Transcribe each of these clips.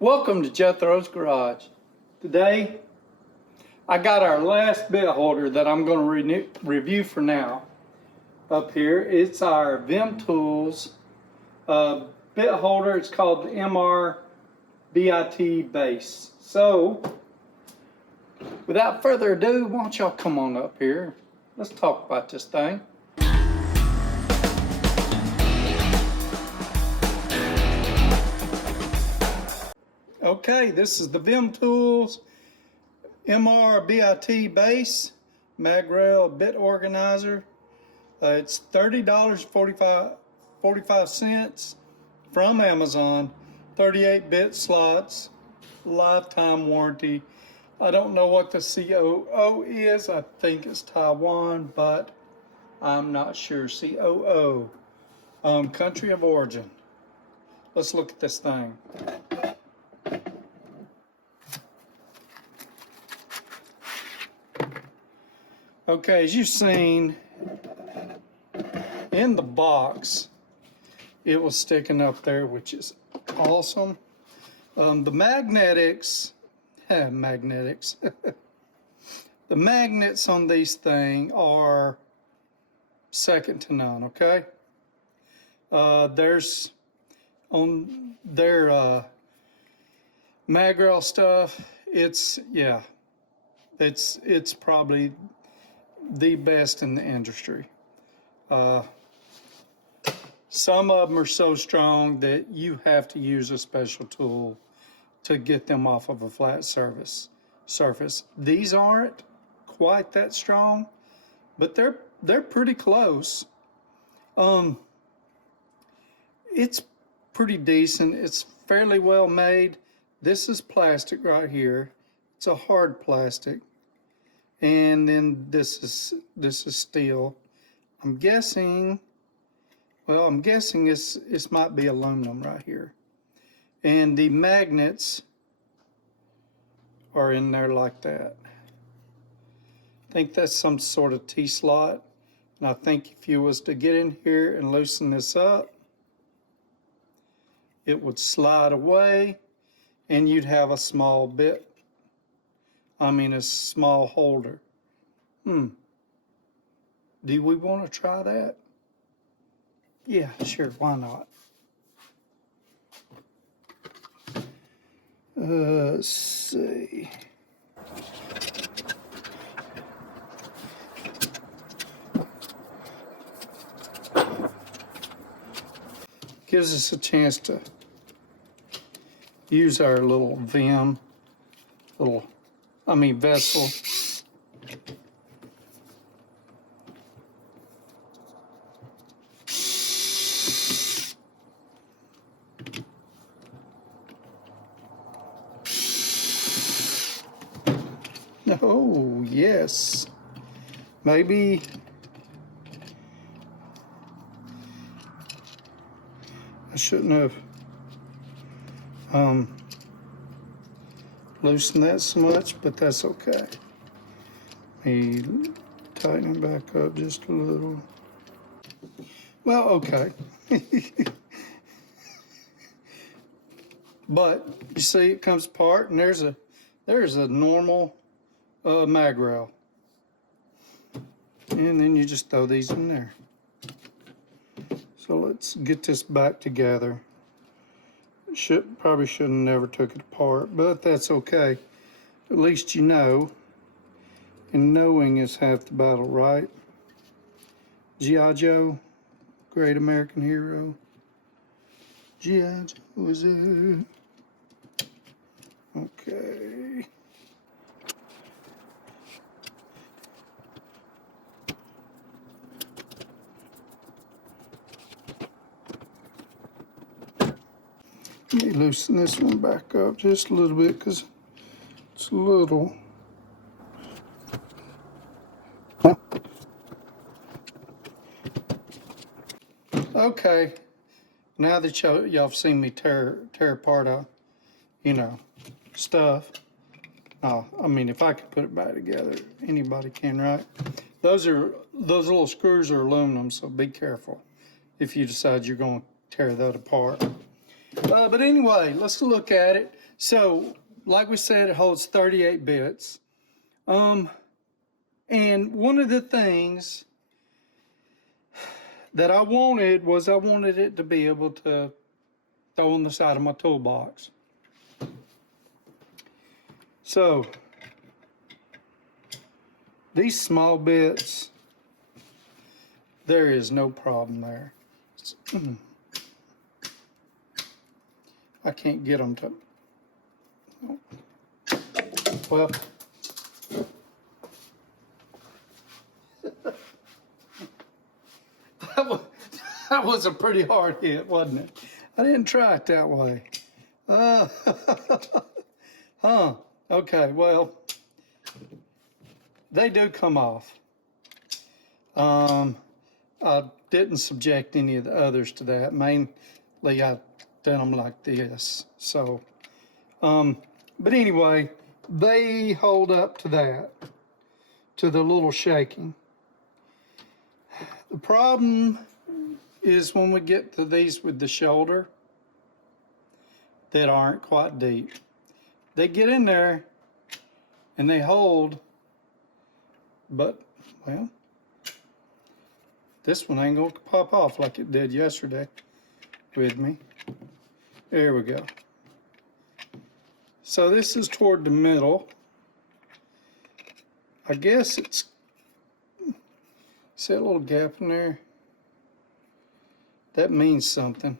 Welcome to Jethro's Garage. Today, I got our last bit holder that I'm going to review for now. Up here, it's our VIM Tools bit holder. It's called the MR base. So, without further ado, why don't y'all come on up here. Let's talk about this thing. Okay, this is the VIM Tools MR base MagRail bit organizer. It's $30.45 from Amazon. 38-bit slots, lifetime warranty. I don't know what the COO is. I think it's Taiwan, but I'm not sure. COO, country of origin. Let's look at this thing. Okay, as you've seen in the box, it was sticking up there, which is awesome. The magnets, the magnets on these things are second to none, okay? There's on their MagRail stuff, it's probably the best in the industry. Some of them are so strong that you have to use a special tool to get them off of a flat surface. These aren't quite that strong, but they're pretty close. It's pretty decent. It's fairly well made. This is plastic right here. It's a hard plastic. And then this is steel. I'm guessing this might be aluminum right here. And the magnets are in there like that. I think that's some sort of T-slot. And I think if you was to get in here and loosen this up, it would slide away and you'd have a small bit. A small holder. Do we want to try that? Yeah, sure, why not? Let's see. Gives us a chance to use our little VIM, vessel. Oh, yes. Maybe I shouldn't have loosened that so much, but that's okay. Me tighten it back up just a little. Well, okay. But you see, it comes apart, and there's a normal MagRail, and then you just throw these in there. So let's get this back together. Probably shouldn't never took it apart, but that's okay. At least you know, and knowing is half the battle, right? G.I. Joe, great American hero. G.I. Joe was there. Okay. Let me loosen this one back up just a little bit because it's a little. Okay, now that y'all have seen me tear apart stuff. If I could put it back together, anybody can, right? Those little screws are aluminum, so be careful if you decide you're going to tear that apart. But anyway, let's look at it. So, like we said, it holds 38 bits. And one of the things that I wanted was I wanted it to be able to throw on the side of my toolbox. So, these small bits, there is no problem there. I can't get them to, well, that was a pretty hard hit, wasn't it? I didn't try it that way. Huh, okay, well, they do come off. I didn't subject any of the others to that. Mainly, I done them like this. So, but anyway, they hold up to that, to the little shaking. The problem is when we get to these with the shoulder that aren't quite deep. They get in there and they hold, but, well, this one ain't going to pop off like it did yesterday with me. There we go. So this is toward the middle. I guess it's, see that little gap in there? That means something.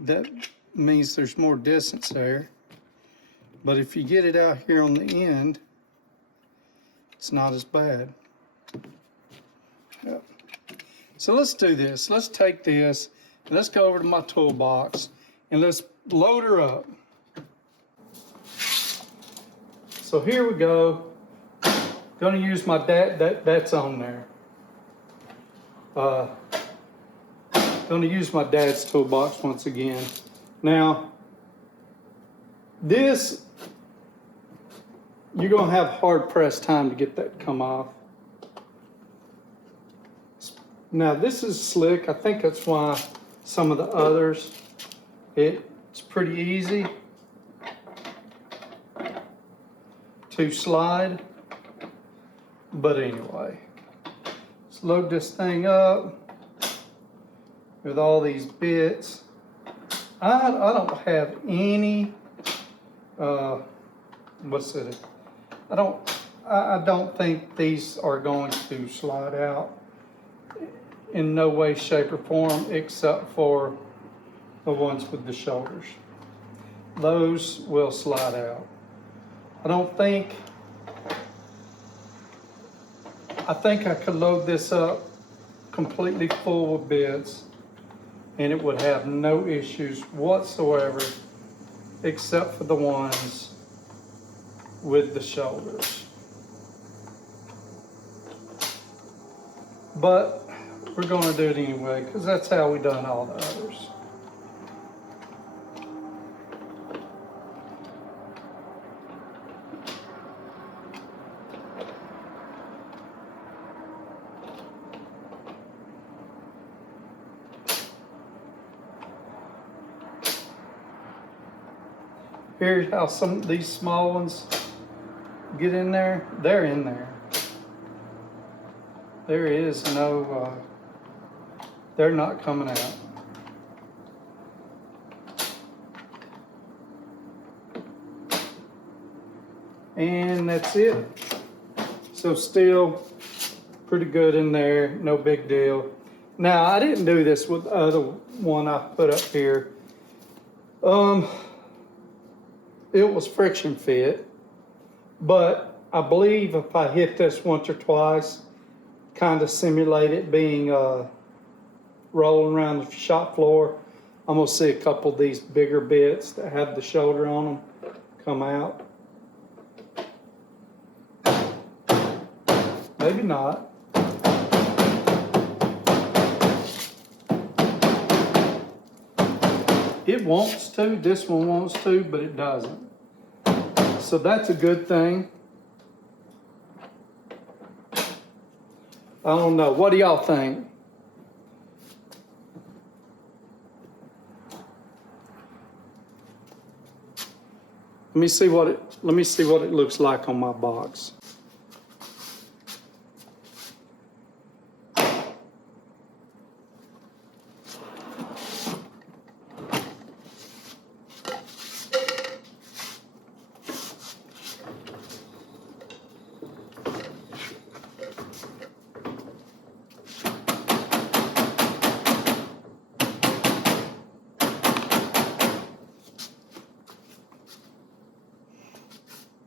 That means there's more distance there. But if you get it out here on the end, it's not as bad. Yep. So let's do this. Let's take this and let's go over to my toolbox and let's load her up. So here we go. Gonna use my that's on there. Gonna use my dad's toolbox once again. Now, this, you're gonna have hard pressed time to get that to come off. Now this is slick. I think that's why some of the others, it's pretty easy to slide. But anyway, let's load this thing up with all these bits. I don't have any, what's it? I don't think these are going to slide out in no way, shape, or form except for the ones with the shoulders. Those will slide out. I think I could load this up completely full of bits and it would have no issues whatsoever except for the ones with the shoulders. But we're going to do it anyway because that's how we done all the others. Here's how some of these small ones get in there. They're in there. There is no, they're not coming out. And that's it. So still pretty good in there, no big deal. Now I didn't do this with the other one I put up here. It was friction fit, but I believe if I hit this once or twice, kind of simulate it being rolling around the shop floor, I'm gonna see a couple of these bigger bits that have the shoulder on them come out. Maybe not. It wants to, this one wants to, but it doesn't. So that's a good thing. I don't know. What do y'all think? Let me see what it looks like on my box.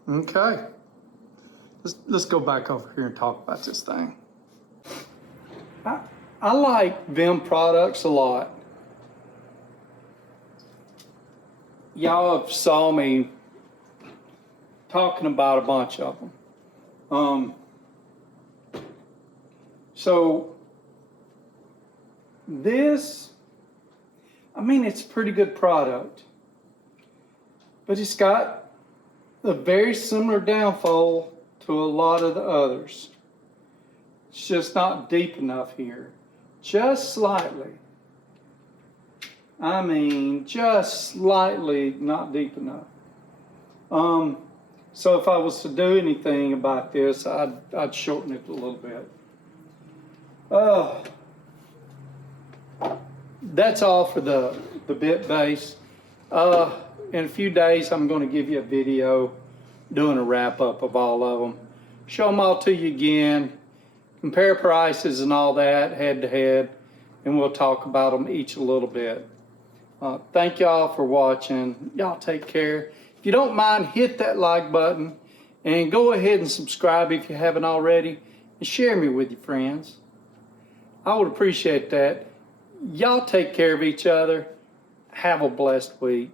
Okay, let's go back over here and talk about this thing. I like VIM products a lot. Y'all have saw me talking about a bunch of them. So this, I mean, it's a pretty good product, but it's got a very similar downfall to a lot of the others. It's just not deep enough here. Just slightly. I mean, just slightly not deep enough. So if I was to do anything about this, I'd shorten it a little bit. That's all for the bit base. In a few days, I'm going to give you a video doing a wrap-up of all of them. Show them all to you again. Compare prices and all that, head-to-head. And we'll talk about them each a little bit. Thank y'all for watching. Y'all take care. If you don't mind, hit that like button. And go ahead and subscribe if you haven't already. And share me with your friends. I would appreciate that. Y'all take care of each other. Have a blessed week.